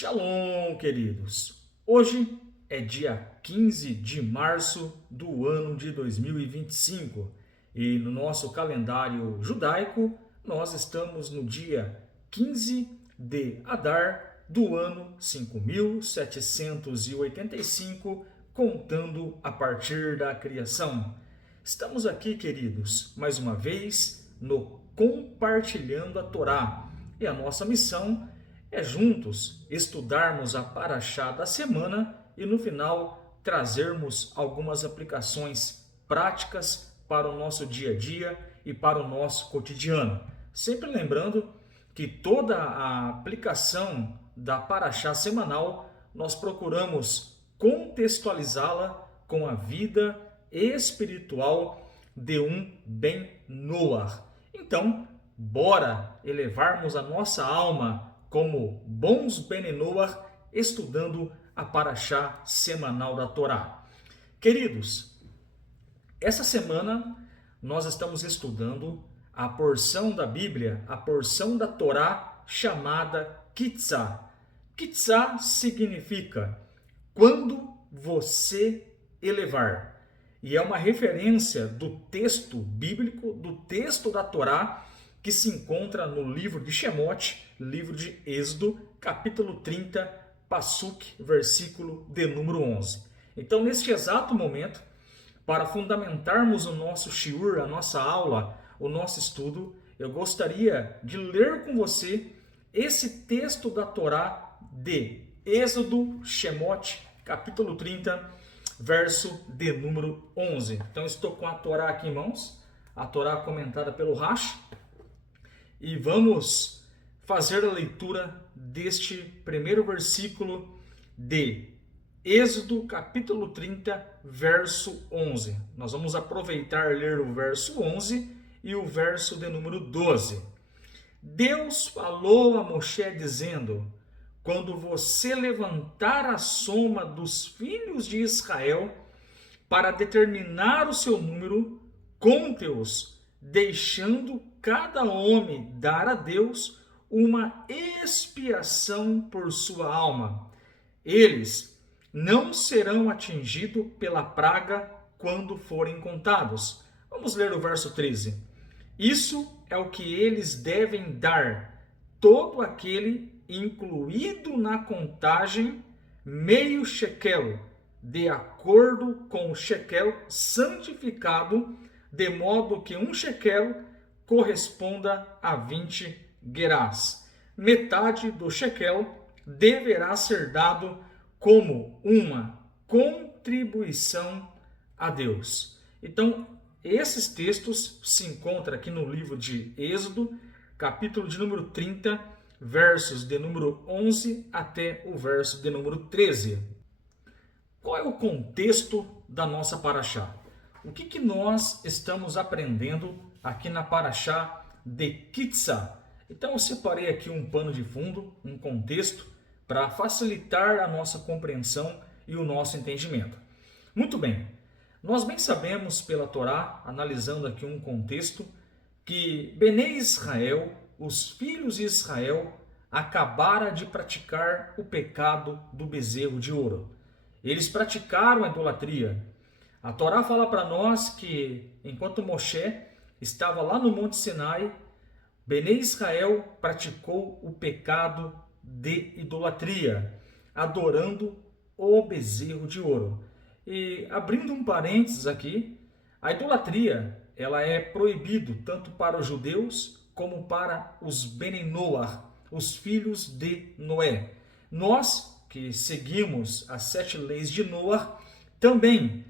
Shalom, queridos! Hoje é dia 15 de março do ano de 2025 e no nosso calendário judaico nós estamos no dia 15 de Adar do ano 5785, contando a partir da criação. Estamos aqui, queridos, mais uma vez no Compartilhando a Torá e a nossa missão é juntos estudarmos a Parashá da semana e no final trazermos algumas aplicações práticas para o nosso dia a dia e para o nosso cotidiano. Sempre lembrando que toda a aplicação da Parashá semanal nós procuramos contextualizá-la com a vida espiritual de um Ben Noach. Então, bora elevarmos a nossa alma como bons Ben Noach, estudando a Parashá semanal da Torá. Queridos, essa semana nós estamos estudando a porção da Bíblia, a porção da Torá chamada Kitzá. Kitzá significa quando você elevar. E é uma referência do texto bíblico, do texto da Torá, que se encontra no livro de Shemot, livro de Êxodo, capítulo 30, Passuk, versículo de número 11. Então, neste exato momento, para fundamentarmos o nosso shiur, a nossa aula, o nosso estudo, eu gostaria de ler com você esse texto da Torá de Êxodo, Shemot, capítulo 30, verso de número 11. Então, estou com a Torá aqui em mãos, a Torá comentada pelo Rashi, e vamos fazer a leitura deste primeiro versículo de Êxodo, capítulo 30, verso 11. Nós vamos aproveitar e ler o verso 11 e o verso de número 12. Deus falou a Moshe dizendo: quando você levantar a soma dos filhos de Israel para determinar o seu número, conte-os, deixando cada homem dar a Deus uma expiação por sua alma. Eles não serão atingidos pela praga quando forem contados. Vamos ler o verso 13. Isso é o que eles devem dar, todo aquele incluído na contagem, meio shekel, de acordo com o shekel santificado, de modo que um shekel corresponda a 20 gerás. Metade do shekel deverá ser dado como uma contribuição a Deus. Então, esses textos se encontram aqui no livro de Êxodo, capítulo de número 30, versos de número 11 até o verso de número 13. Qual é o contexto da nossa Parashá? O que nós estamos aprendendo aqui na Parashá de Kitzá? Então eu separei aqui um pano de fundo, um contexto, para facilitar a nossa compreensão e o nosso entendimento. Muito bem, nós bem sabemos pela Torá, analisando aqui um contexto, que Benei Israel, os filhos de Israel, acabaram de praticar o pecado do bezerro de ouro. Eles praticaram a idolatria. A Torá fala para nós que, enquanto Moshe estava lá no Monte Sinai, Benei Israel praticou o pecado de idolatria, adorando o bezerro de ouro. E abrindo um parênteses aqui, a idolatria ela é proibida tanto para os judeus como para os Benei Noach, os filhos de Noé. Nós que seguimos as 7 leis de Noah também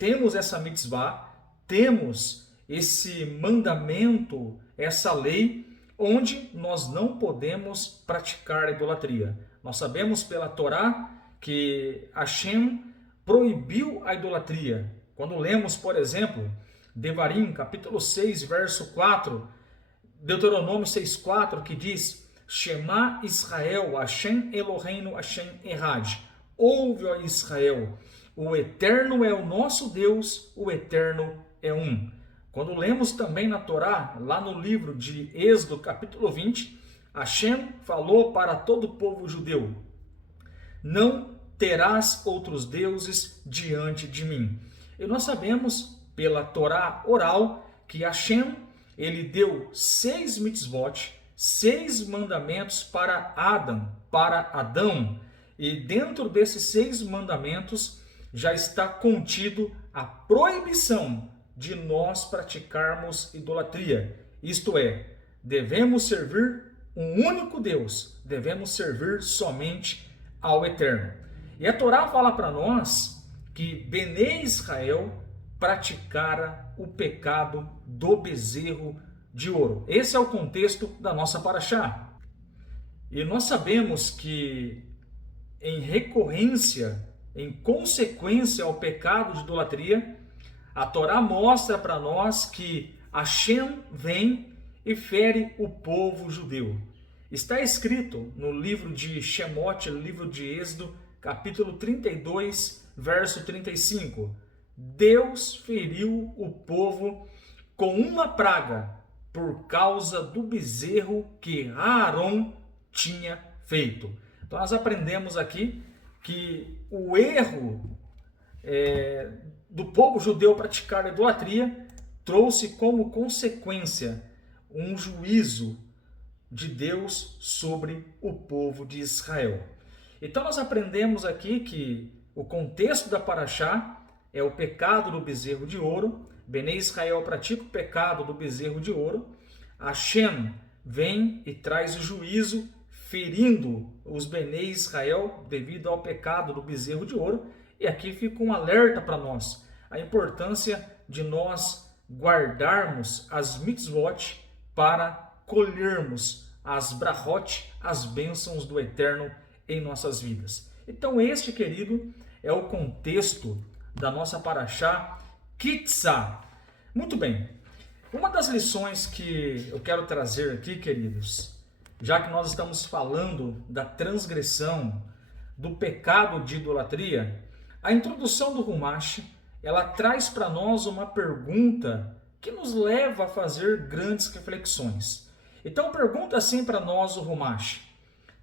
temos essa mitzvah, temos esse mandamento, essa lei, onde nós não podemos praticar a idolatria. Nós sabemos pela Torá que Hashem proibiu a idolatria. Quando lemos, por exemplo, Devarim, capítulo 6, verso 4, Deuteronômio 6,4, que diz: Shema Israel, Hashem Eloheinu, Hashem Erad. Ouve, ó Israel, o Eterno é o nosso Deus, o Eterno é um. Quando lemos também na Torá, lá no livro de Êxodo, capítulo 20, Hashem falou para todo o povo judeu: não terás outros deuses diante de mim. E nós sabemos pela Torá oral que Hashem, ele deu 6 mitzvot, 6 mandamentos para Adão, e dentro desses 6 mandamentos já está contido a proibição de nós praticarmos idolatria. Isto é, devemos servir um único Deus, devemos servir somente ao Eterno. E a Torá fala para nós que Bnei Israel praticara o pecado do bezerro de ouro. Esse é o contexto da nossa paraxá. E nós sabemos que em recorrência, em consequência ao pecado de idolatria, a Torá mostra para nós que Hashem vem e fere o povo judeu. Está escrito no livro de Shemot, livro de Êxodo, capítulo 32, verso 35. Deus feriu o povo com uma praga por causa do bezerro que Aaron tinha feito. Então nós aprendemos aqui que o erro do povo judeu praticar a idolatria trouxe como consequência um juízo de Deus sobre o povo de Israel. Então nós aprendemos aqui que o contexto da paraxá é o pecado do bezerro de ouro. Bnei Israel pratica o pecado do bezerro de ouro. Hashem vem e traz o juízo, ferindo os Bnei Israel devido ao pecado do bezerro de ouro. E aqui fica um alerta para nós, a importância de nós guardarmos as mitzvot para colhermos as brachot, as bênçãos do Eterno em nossas vidas. Então este, querido, é o contexto da nossa paraxá Kitzá. Muito bem, uma das lições que eu quero trazer aqui, queridos, já que nós estamos falando da transgressão, do pecado de idolatria, a introdução do Humash, ela traz para nós uma pergunta que nos leva a fazer grandes reflexões. Então pergunta assim para nós o Humash: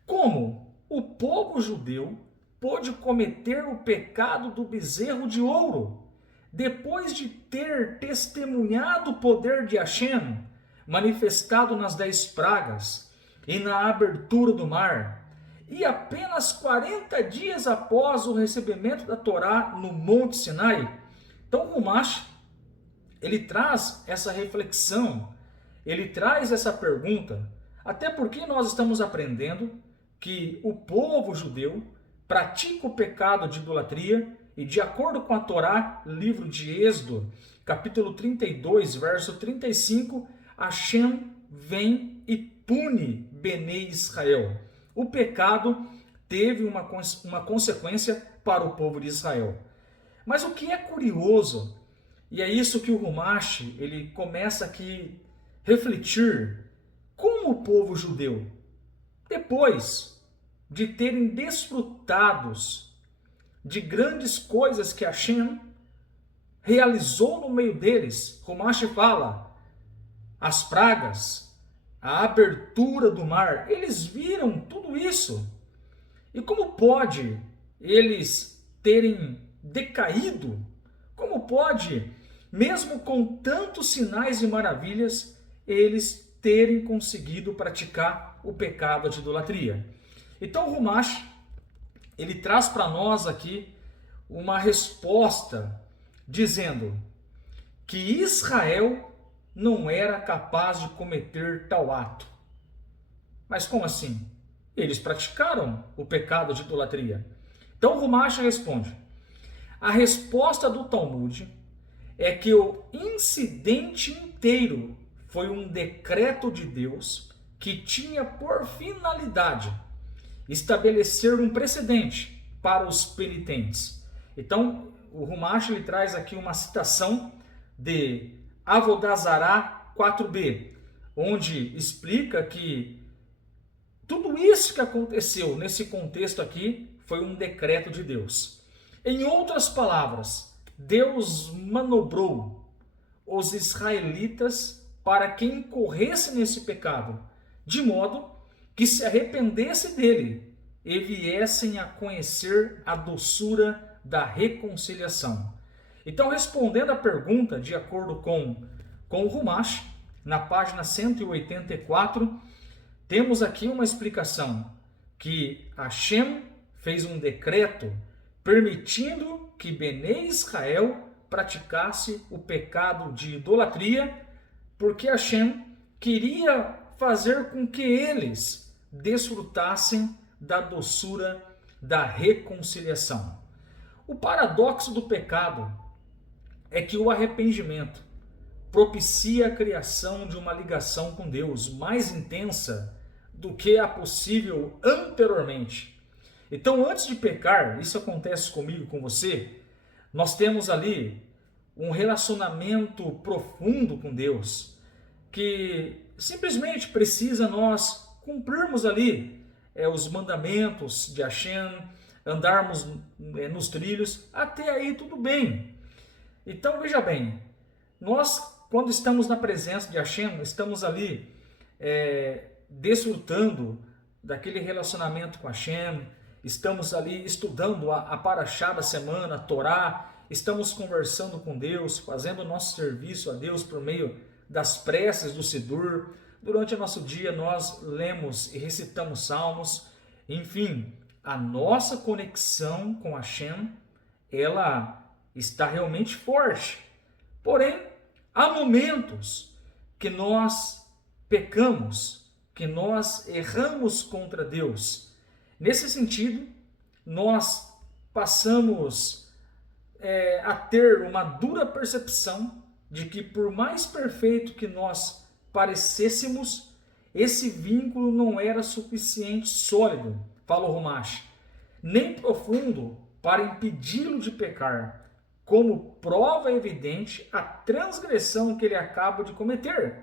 como o povo judeu pôde cometer o pecado do bezerro de ouro, depois de ter testemunhado o poder de Hashem, manifestado nas 10 pragas e na abertura do mar, e apenas 40 dias após o recebimento da Torá no Monte Sinai? Então o Humash, ele traz essa reflexão, ele traz essa pergunta, até porque nós estamos aprendendo que o povo judeu pratica o pecado de idolatria e, de acordo com a Torá, livro de Êxodo, capítulo 32, verso 35, Hashem vem e pune Bnei Israel. O pecado teve uma consequência para o povo de Israel. Mas o que é curioso, e é isso que o Humash ele começa aqui a refletir, como o povo judeu, depois de terem desfrutados de grandes coisas que Hashem realizou no meio deles, Humash fala, as pragas, a abertura do mar, eles viram tudo isso. E como pode eles terem decaído? Como pode, mesmo com tantos sinais e maravilhas, eles terem conseguido praticar o pecado de idolatria? Então o Humash, ele traz para nós aqui uma resposta dizendo que Israel não era capaz de cometer tal ato. Mas como assim? Eles praticaram o pecado de idolatria. Então o Humash responde: a resposta do Talmud é que o incidente inteiro foi um decreto de Deus que tinha por finalidade estabelecer um precedente para os penitentes. Então o Humash ele traz aqui uma citação de Avodah Zarah 4b, onde explica que tudo isso que aconteceu nesse contexto aqui foi um decreto de Deus. Em outras palavras, Deus manobrou os israelitas para que incorresse nesse pecado, de modo que se arrependesse dele e viessem a conhecer a doçura da reconciliação. Então, respondendo à pergunta, de acordo com o Rumash, na página 184, temos aqui uma explicação que Hashem fez um decreto permitindo que Bené Israel praticasse o pecado de idolatria, porque Hashem queria fazer com que eles desfrutassem da doçura da reconciliação. O paradoxo do pecado é que o arrependimento propicia a criação de uma ligação com Deus mais intensa do que a possível anteriormente. Então, antes de pecar, isso acontece comigo e com você, nós temos ali um relacionamento profundo com Deus, que simplesmente precisa nós cumprirmos ali os mandamentos de Hashem, andarmos nos trilhos, até aí tudo bem. Então, veja bem, nós, quando estamos na presença de Hashem, estamos ali desfrutando daquele relacionamento com Hashem, estamos ali estudando a Parashá da semana, a Torá, estamos conversando com Deus, fazendo o nosso serviço a Deus por meio das preces do Sidur. Durante o nosso dia nós lemos e recitamos salmos. Enfim, a nossa conexão com Hashem, ela está realmente forte. Porém, há momentos que nós pecamos, que nós erramos contra Deus. Nesse sentido, nós passamos a ter uma dura percepção de que, por mais perfeito que nós parecêssemos, esse vínculo não era suficiente sólido, fala o Rumash, nem profundo para impedi-lo de pecar, como prova evidente a transgressão que ele acaba de cometer.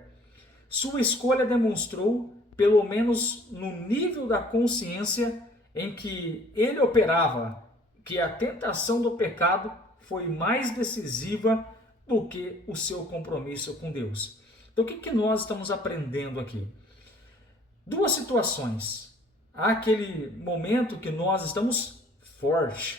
Sua escolha demonstrou, pelo menos no nível da consciência em que ele operava, que a tentação do pecado foi mais decisiva do que o seu compromisso com Deus. Então, o que nós estamos aprendendo aqui? Duas situações. Há aquele momento que nós estamos fortes,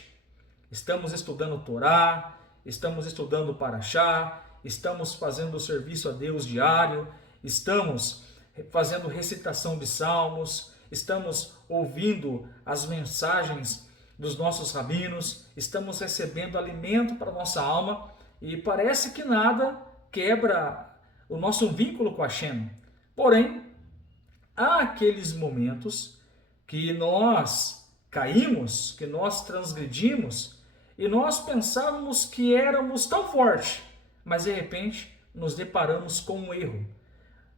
estamos estudando Torá, estamos estudando Parashá, estamos fazendo o serviço a Deus diário, estamos fazendo recitação de salmos, estamos ouvindo as mensagens dos nossos rabinos, estamos recebendo alimento para a nossa alma e parece que nada quebra o nosso vínculo com Hashem. Porém, há aqueles momentos que nós caímos, que nós transgredimos e nós pensávamos que éramos tão fortes, mas de repente nos deparamos com um erro,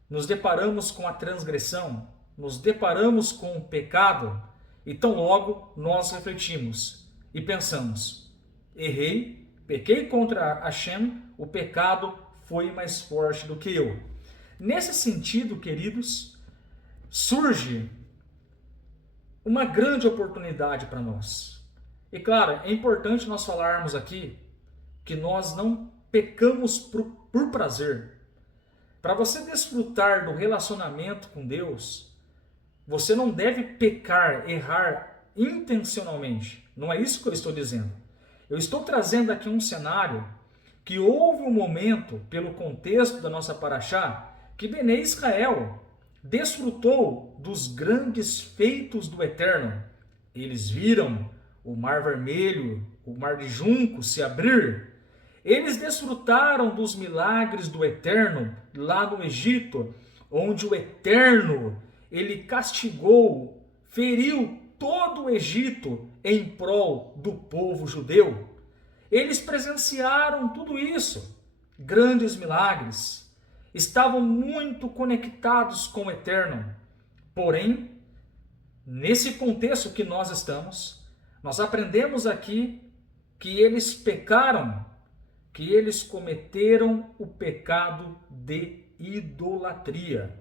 nos deparamos com a transgressão, nos deparamos com o pecado e tão logo nós refletimos e pensamos: errei, pequei contra Hashem, o pecado foi mais forte do que eu. Nesse sentido, queridos, surge uma grande oportunidade para nós. E claro, é importante nós falarmos aqui que nós não pecamos por prazer. Para você desfrutar do relacionamento com Deus, você não deve pecar, errar intencionalmente. Não é isso que eu estou dizendo. Eu estou trazendo aqui um cenário que houve um momento, pelo contexto da nossa Parashá, que Bené Israel desfrutou dos grandes feitos do Eterno. Eles viram o Mar Vermelho, o Mar de Junco se abrir. Eles desfrutaram dos milagres do Eterno lá no Egito, onde o Eterno, ele castigou, feriu todo o Egito em prol do povo judeu. Eles presenciaram tudo isso, grandes milagres, estavam muito conectados com o Eterno. Porém, nesse contexto que nós estamos, nós aprendemos aqui que eles pecaram, que eles cometeram o pecado de idolatria.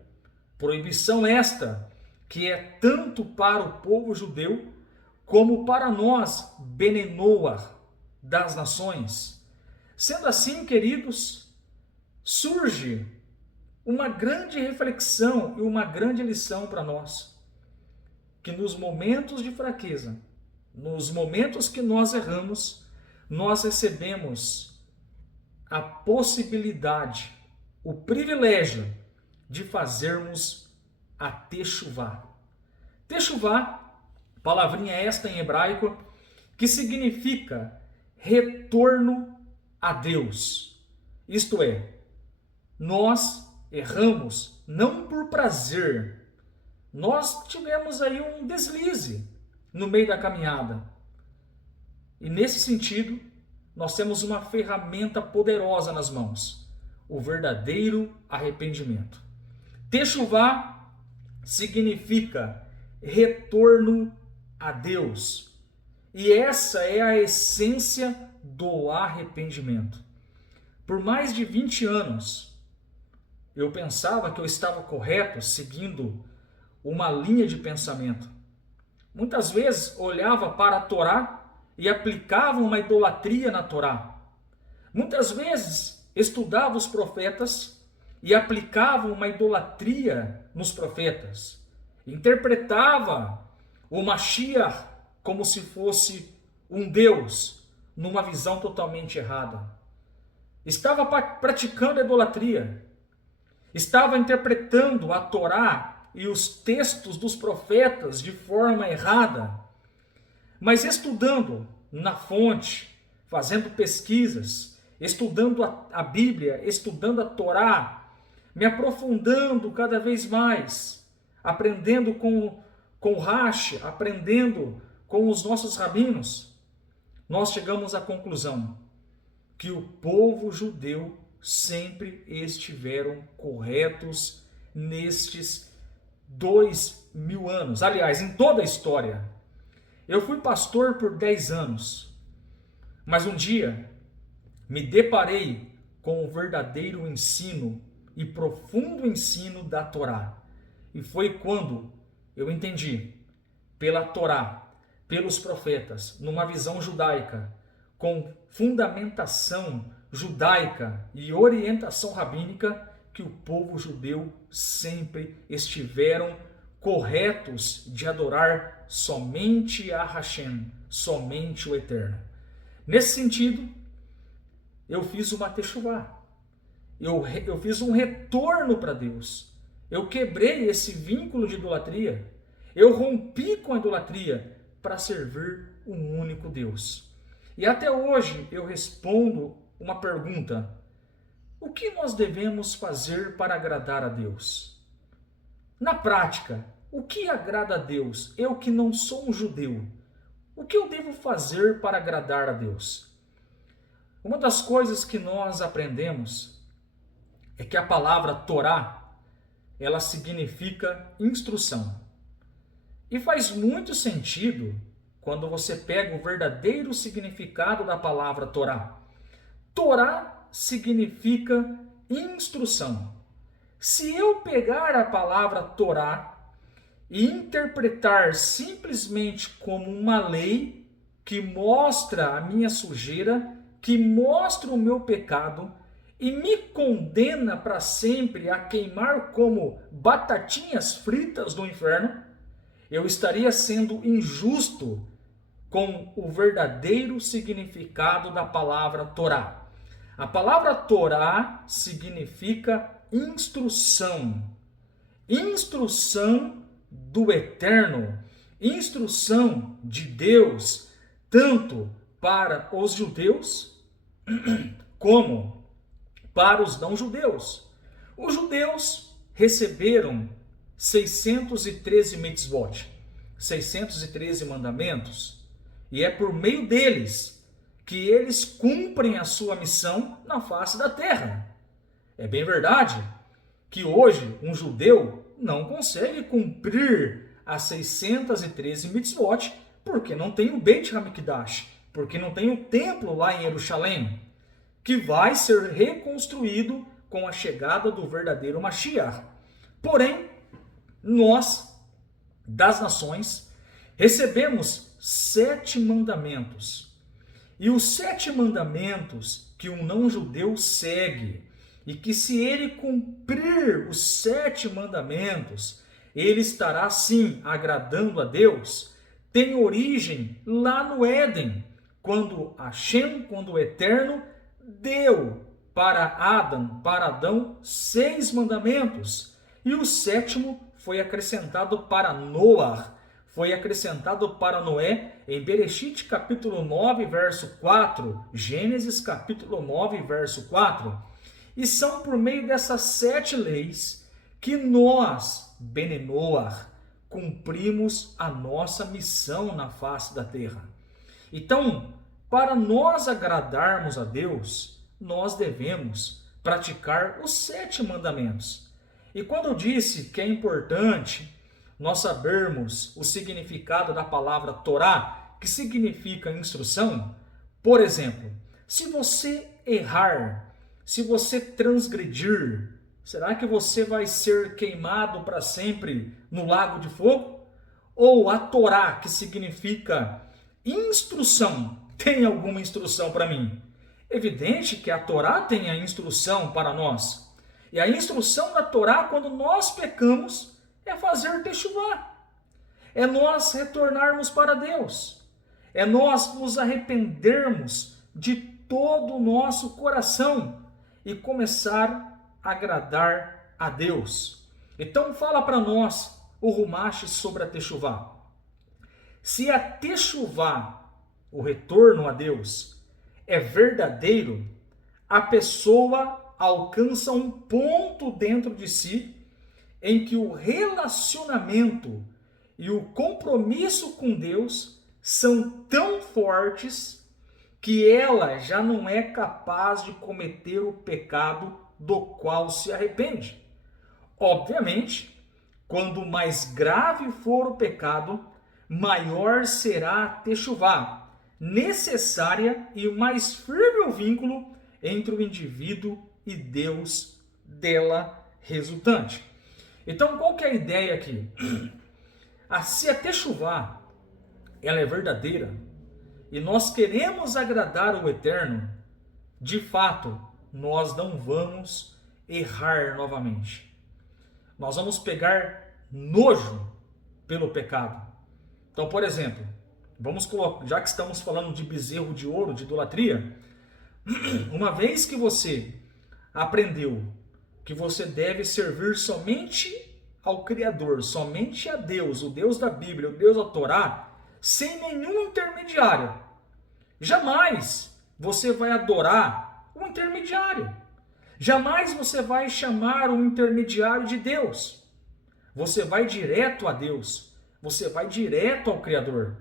Proibição esta, que é tanto para o povo judeu, como para nós, Bene Noach, das nações. Sendo assim, queridos, surge uma grande reflexão e uma grande lição para nós. que nos momentos de fraqueza, nos momentos que nós erramos, nós recebemos a possibilidade, o privilégio de fazermos a techuvá. Techuvá, palavrinha esta em hebraico, que significa retorno a Deus. Isto é, nós erramos não por prazer. Nós tivemos aí um deslize no meio da caminhada. E nesse sentido, nós temos uma ferramenta poderosa nas mãos, o verdadeiro arrependimento. Techuvá significa retorno a Deus. E essa é a essência do arrependimento. Por mais de 20 anos, eu pensava que eu estava correto, seguindo uma linha de pensamento. Muitas vezes olhava para a Torá e aplicava uma idolatria na Torá. Muitas vezes estudava os profetas e aplicava uma idolatria nos profetas. Interpretava o Mashiach como se fosse um Deus, numa visão totalmente errada. Estava praticando a idolatria. Estava interpretando a Torá e os textos dos profetas de forma errada. Mas estudando na fonte, fazendo pesquisas, estudando a Bíblia, estudando a Torá, me aprofundando cada vez mais, aprendendo com Rashi, aprendendo com os nossos rabinos, nós chegamos à conclusão que o povo judeu sempre estiveram corretos nestes 2000 anos. Aliás, em toda a história. Eu fui pastor por 10 anos, mas um dia me deparei com o verdadeiro ensino e profundo ensino da Torá. E foi quando eu entendi, pela Torá, pelos profetas, numa visão judaica, com fundamentação judaica e orientação rabínica, que o povo judeu sempre estiveram corretos de adorar somente a Hashem, somente o Eterno. Nesse sentido, eu fiz uma techuvá. Eu fiz um retorno para Deus. Eu quebrei esse vínculo de idolatria. Eu rompi com a idolatria para servir um único Deus. E até hoje eu respondo uma pergunta: o que nós devemos fazer para agradar a Deus? Na prática, o que agrada a Deus? Eu que não sou um judeu, o que eu devo fazer para agradar a Deus? Uma das coisas que nós aprendemos é que a palavra Torá, ela significa instrução. E faz muito sentido quando você pega o verdadeiro significado da palavra Torá. Torá significa instrução. Se eu pegar a palavra Torá e interpretar simplesmente como uma lei que mostra a minha sujeira, que mostra o meu pecado e me condena para sempre a queimar como batatinhas fritas do inferno, eu estaria sendo injusto com o verdadeiro significado da palavra Torá. A palavra Torá significa instrução. Instrução do Eterno. Instrução de Deus, tanto para os judeus como para os não-judeus. Os judeus receberam 613 mitzvot, 613 mandamentos, e é por meio deles que eles cumprem a sua missão na face da terra. É bem verdade que hoje um judeu não consegue cumprir as 613 mitzvot porque não tem o Beit HaMikdash, porque não tem o templo lá em Jerusalém, que vai ser reconstruído com a chegada do verdadeiro Mashiach. Porém, nós, das nações, recebemos 7 mandamentos. E os 7 mandamentos que um não-judeu segue, e que se ele cumprir os 7 mandamentos, ele estará sim agradando a Deus, tem origem lá no Éden, quando Hashem, quando o Eterno, deu para Adão, 6 mandamentos, e o 7º foi acrescentado para Noar, foi acrescentado para Noé em Bereshit capítulo 9, verso 4, Gênesis capítulo 9, verso 4. E são por meio dessas 7 leis que nós, Bene Noach, cumprimos a nossa missão na face da terra. Então, para nós agradarmos a Deus, nós devemos praticar os 7 mandamentos. E quando eu disse que é importante nós sabermos o significado da palavra Torá, que significa instrução, por exemplo, se você errar, se você transgredir, será que você vai ser queimado para sempre no lago de fogo? Ou a Torá, que significa instrução, tem alguma instrução para mim? Evidente que a Torá tem a instrução para nós. E a instrução da Torá, quando nós pecamos, é fazer techuvá. É nós retornarmos para Deus. É nós nos arrependermos de todo o nosso coração e começar a agradar a Deus. Então fala para nós o Rumash sobre a techuvá. Se a techuvá, o retorno a Deus, é verdadeiro, a pessoa alcança um ponto dentro de si em que o relacionamento e o compromisso com Deus são tão fortes que ela já não é capaz de cometer o pecado do qual se arrepende. Obviamente, quando mais grave for o pecado, maior será a techuvá necessária e mais firme o vínculo entre o indivíduo e Deus dela resultante. Então, qual que é a ideia aqui? Se a techuvá ela é verdadeira e nós queremos agradar o Eterno, de fato, nós não vamos errar novamente. Nós vamos pegar nojo pelo pecado. Então, por exemplo, vamos colocar, já que estamos falando de bezerro de ouro, de idolatria, uma vez que você aprendeu que você deve servir somente ao Criador, somente a Deus, o Deus da Bíblia, o Deus da Torá, sem nenhum intermediário. Jamais você vai adorar um intermediário. Jamais você vai chamar um intermediário de Deus. Você vai direto a Deus. Você vai direto ao Criador.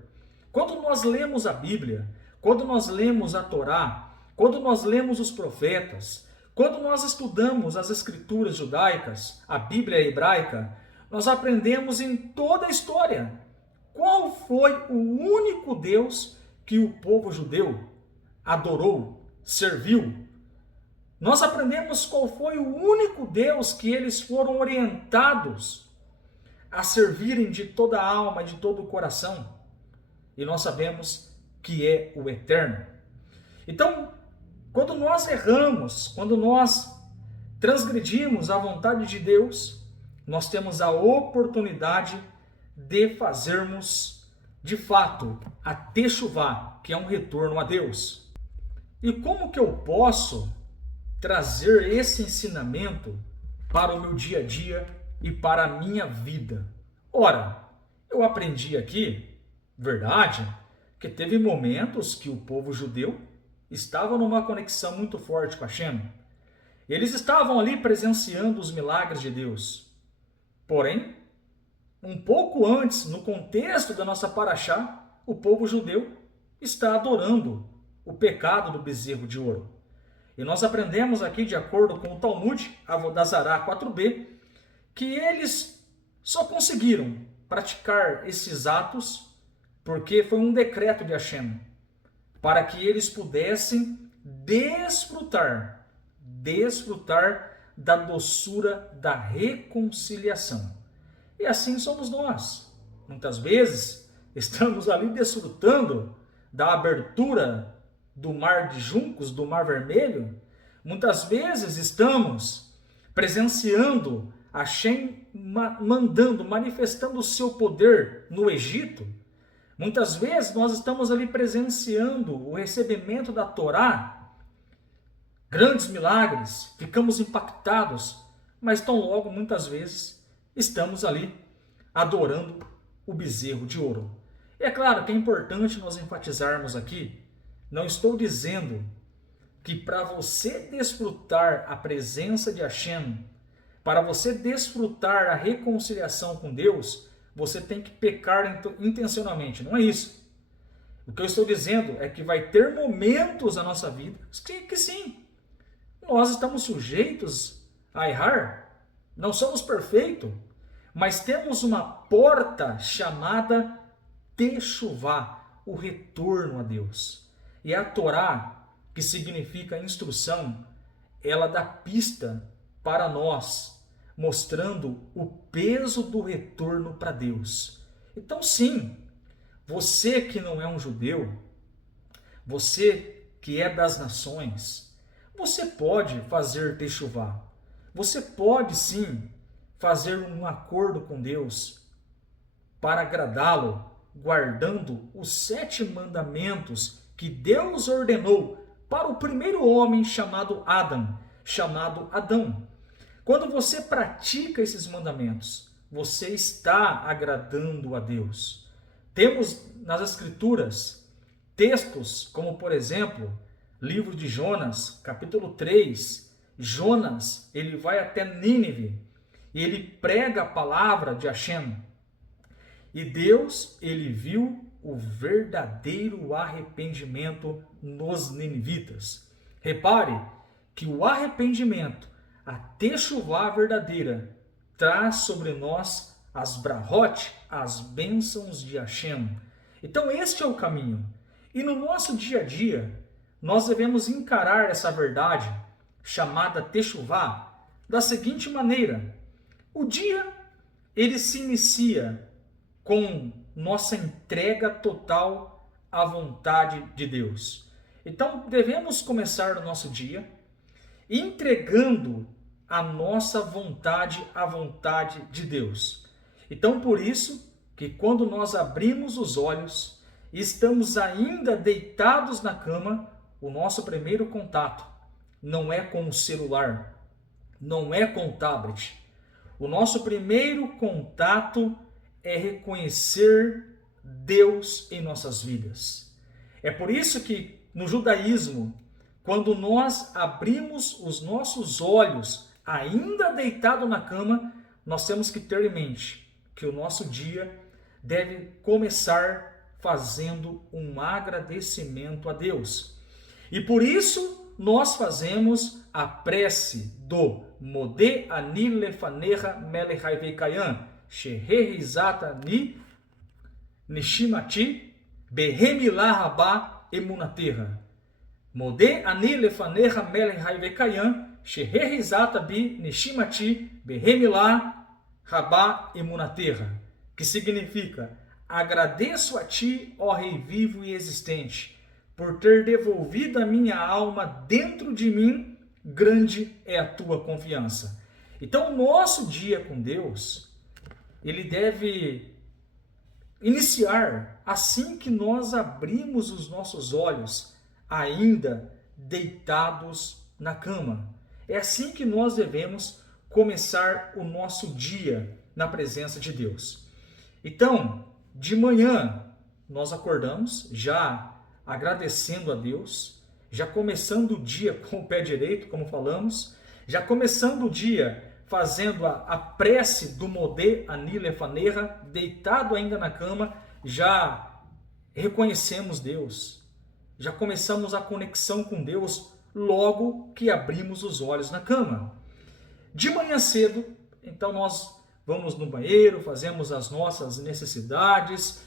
Quando nós lemos a Bíblia, quando nós lemos a Torá, quando nós lemos os profetas, quando nós estudamos as escrituras judaicas, a Bíblia hebraica, nós aprendemos em toda a história qual foi o único Deus que o povo judeu adorou, serviu. Nós aprendemos qual foi o único Deus que eles foram orientados a servirem de toda a alma e de todo o coração. E nós sabemos que é o Eterno. Então, quando nós erramos, quando nós transgredimos a vontade de Deus, nós temos a oportunidade de fazermos, de fato, a techuvá, que é um retorno a Deus. E como que eu posso trazer esse ensinamento para o meu dia a dia e para a minha vida? Ora, eu aprendi aqui, verdade, que teve momentos que o povo judeu estava numa conexão muito forte com Hashem. Eles estavam ali presenciando os milagres de Deus. Porém, um pouco antes, no contexto da nossa paraxá, o povo judeu está adorando o pecado do bezerro de ouro. E nós aprendemos aqui, de acordo com o Talmud, Avodah Zará 4b, que eles só conseguiram praticar esses atos porque foi um decreto de Hashem, para que eles pudessem desfrutar da doçura da reconciliação. E assim somos nós. Muitas vezes estamos ali desfrutando da abertura do mar de juncos, do mar vermelho. Muitas vezes estamos presenciando Hashem mandando, manifestando o seu poder no Egito. Muitas vezes nós estamos ali presenciando o recebimento da Torá, grandes milagres, ficamos impactados, mas tão logo, muitas vezes, estamos ali adorando o bezerro de ouro. E é claro que é importante nós enfatizarmos aqui, não estou dizendo que para você desfrutar a presença de Hashem, para você desfrutar a reconciliação com Deus, você tem que pecar intencionalmente. Não é isso. O que eu estou dizendo é que vai ter momentos na nossa vida que sim, nós estamos sujeitos a errar, não somos perfeitos, mas temos uma porta chamada Techuvá, o retorno a Deus. E a Torá, que significa instrução, ela dá pista para nós, mostrando o peso do retorno para Deus. Então sim, você que não é um judeu, você que é das nações, você pode fazer Techuvá. Você pode sim fazer um acordo com Deus para agradá-lo, guardando os 7 mandamentos que Deus ordenou para o primeiro homem chamado Adão. Quando você pratica esses mandamentos, você está agradando a Deus. Temos nas Escrituras textos como, por exemplo, livro de Jonas, capítulo 3. Jonas, ele vai até Nínive e ele prega a palavra de Hashem. E Deus, ele viu o verdadeiro arrependimento nos ninivitas. Repare que o arrependimento, a Techuvá verdadeira, traz sobre nós as brahot, as bênçãos de Hashem. Então este é o caminho. E no nosso dia a dia, nós devemos encarar essa verdade, chamada Techuvá, da seguinte maneira. O dia, ele se inicia com nossa entrega total à vontade de Deus. Então, devemos começar o nosso dia entregando a nossa vontade à vontade de Deus. Então, por isso que quando nós abrimos os olhos e estamos ainda deitados na cama, o nosso primeiro contato não é com o celular, não é com o tablet. O nosso primeiro contato é reconhecer Deus em nossas vidas. É por isso que no judaísmo, quando nós abrimos os nossos olhos, ainda deitado na cama, nós temos que ter em mente que o nosso dia deve começar fazendo um agradecimento a Deus. E por isso nós fazemos a prece do Modé Ani Lefanecha Melech Haivekayan, Sheherizata Ni Nishimati Behemilah Rabá Emunaterra. Modé Ani Lefanecha Melech Haivekayan, Sheherizata Bi Nishimati Behemilah Rabá Emunaterra. Que significa: agradeço a ti, ó Rei vivo e existente, por ter devolvido a minha alma dentro de mim, grande é a tua confiança. Então, o nosso dia com Deus, ele deve iniciar assim que nós abrimos os nossos olhos, ainda deitados na cama. É assim que nós devemos começar o nosso dia na presença de Deus. Então, de manhã, nós acordamos já agradecendo a Deus, já começando o dia com o pé direito, como falamos, já começando o dia fazendo a prece do Modé Ani Lefanecha, deitado ainda na cama, já reconhecemos Deus, já começamos a conexão com Deus logo que abrimos os olhos na cama. De manhã cedo, então nós vamos no banheiro, fazemos as nossas necessidades,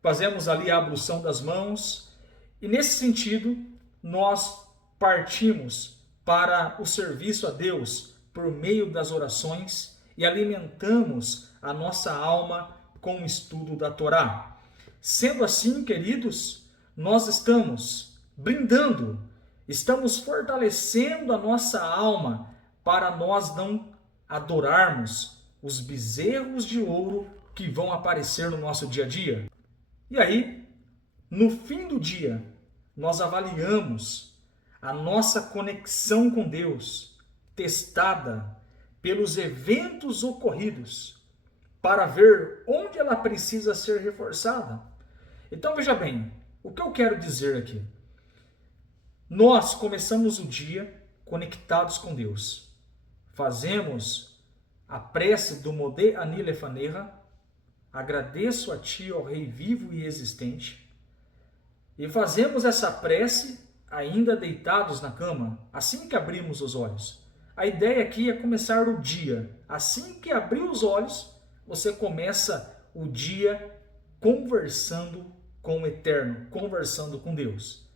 fazemos ali a ablução das mãos, e nesse sentido nós partimos para o serviço a Deus por meio das orações e alimentamos a nossa alma com o estudo da Torá. Sendo assim, queridos, nós estamos brindando, estamos fortalecendo a nossa alma para nós não adorarmos os bezerros de ouro que vão aparecer no nosso dia a dia. E aí, no fim do dia, nós avaliamos a nossa conexão com Deus, testada pelos eventos ocorridos, para ver onde ela precisa ser reforçada. Então veja bem, o que eu quero dizer aqui? Nós começamos o dia conectados com Deus. Fazemos a prece do Modé Ani Lefaneha, agradeço a Ti, ó Rei vivo e existente, e fazemos essa prece ainda deitados na cama, assim que abrimos os olhos. A ideia aqui é começar o dia. Assim que abrir os olhos, você começa o dia conversando com o Eterno, conversando com Deus.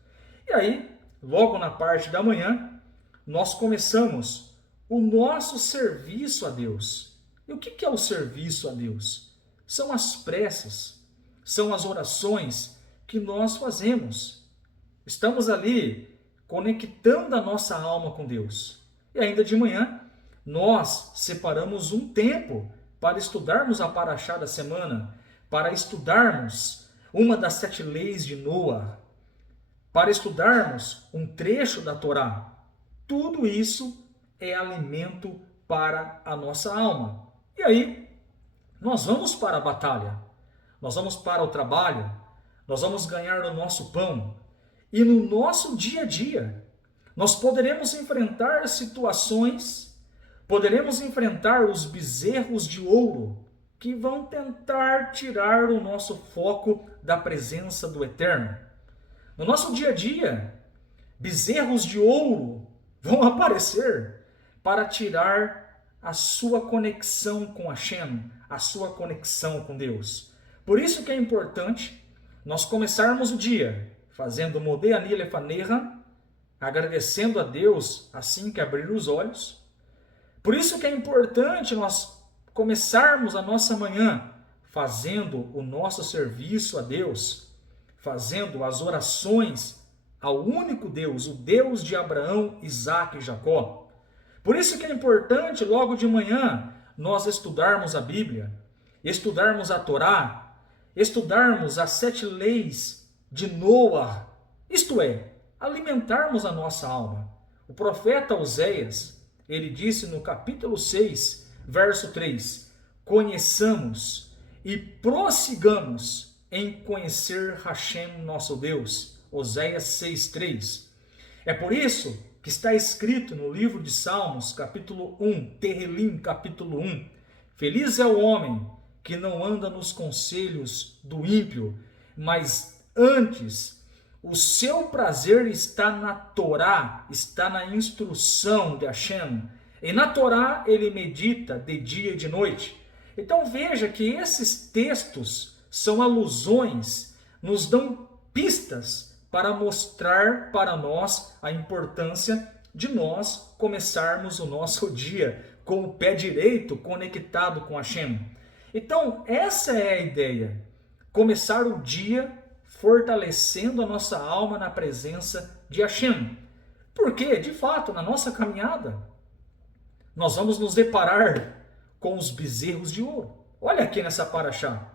E aí, logo na parte da manhã, nós começamos o nosso serviço a Deus. E o que é o serviço a Deus? São as preces, são as orações que nós fazemos. Estamos ali conectando a nossa alma com Deus. E ainda de manhã, nós separamos um tempo para estudarmos a Paraxá da semana, para estudarmos uma das 7 leis de Noa, para estudarmos um trecho da Torá. Tudo isso é alimento para a nossa alma. E aí, nós vamos para a batalha, nós vamos para o trabalho, nós vamos ganhar o nosso pão. E no nosso dia a dia, nós poderemos enfrentar situações, poderemos enfrentar os bezerros de ouro que vão tentar tirar o nosso foco da presença do Eterno. No nosso dia a dia, bezerros de ouro vão aparecer para tirar a sua conexão com Hashem, a sua conexão com Deus. Por isso que é importante nós começarmos o dia fazendo Modé Ani Lefaneha, agradecendo a Deus assim que abrir os olhos. Por isso que é importante nós começarmos a nossa manhã fazendo o nosso serviço a Deus, fazendo as orações ao único Deus, o Deus de Abraão, Isaque e Jacó. Por isso que é importante logo de manhã nós estudarmos a Bíblia, estudarmos a Torá, estudarmos as 7 leis de Noa, isto é, alimentarmos a nossa alma. O profeta Oséias, ele disse no capítulo 6, verso 3, conheçamos e prossigamos em conhecer Hashem, nosso Deus. Oséias 6:3. É por isso que está escrito no livro de Salmos, capítulo 1, Tehilim, capítulo 1, feliz é o homem que não anda nos conselhos do ímpio, mas antes o seu prazer está na Torá, está na instrução de Hashem. E na Torá ele medita de dia e de noite. Então veja que esses textos são alusões, nos dão pistas para mostrar para nós a importância de nós começarmos o nosso dia com o pé direito conectado com Hashem. Então essa é a ideia, começar o dia fortalecendo a nossa alma na presença de Hashem. Porque, de fato, na nossa caminhada, nós vamos nos deparar com os bezerros de ouro. Olha aqui nessa paraxá.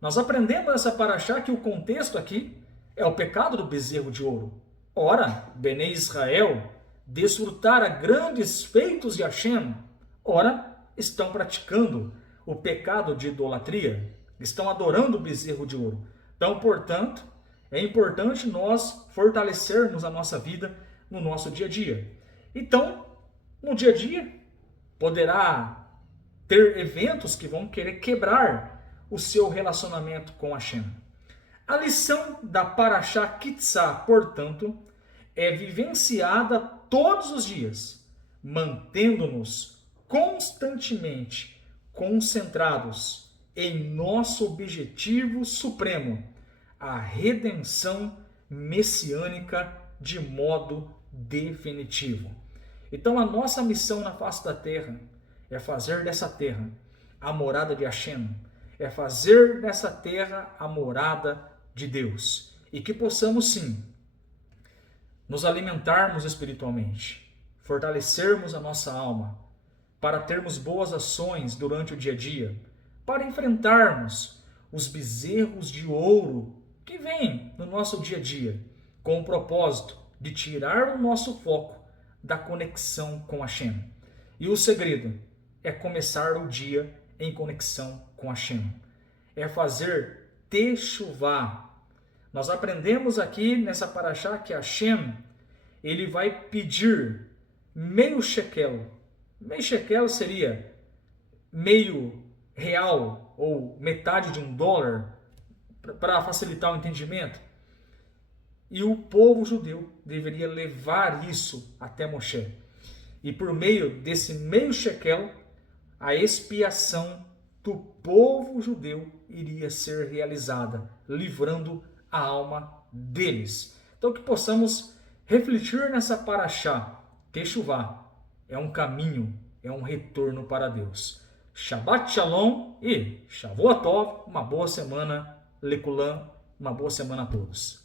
Nós aprendemos nessa paraxá que o contexto aqui é o pecado do bezerro de ouro. Ora, Bnei Israel desfrutara grandes feitos de Hashem. Ora, estão praticando o pecado de idolatria. Estão adorando o bezerro de ouro. Então, portanto, é importante nós fortalecermos a nossa vida no nosso dia a dia. Então, no dia a dia, poderá ter eventos que vão querer quebrar o seu relacionamento com Hashem. A lição da Paraxá Kitzá, portanto, é vivenciada todos os dias, mantendo-nos constantemente concentrados em nosso objetivo supremo, a redenção messiânica de modo definitivo. Então a nossa missão na face da terra é fazer dessa terra a morada de Hashem, é fazer dessa terra a morada de Deus, e que possamos sim nos alimentarmos espiritualmente, fortalecermos a nossa alma, para termos boas ações durante o dia a dia, para enfrentarmos os bezerros de ouro que vêm no nosso dia a dia, com o propósito de tirar o nosso foco da conexão com Hashem. E o segredo é começar o dia em conexão com Hashem. É fazer techuvá. Nós aprendemos aqui nessa paraxá que Hashem, ele vai pedir meio shekel. Meio shekel seria meio real ou metade de $1, para facilitar o entendimento. E o povo judeu deveria levar isso até Moshe. E por meio desse meio shekel, a expiação do povo judeu iria ser realizada, livrando a alma deles. Então que possamos refletir nessa paraxá. Techuvá é um caminho, é um retorno para Deus. Shabbat Shalom e Shavua Tov, uma boa semana, Lekulam, uma boa semana a todos.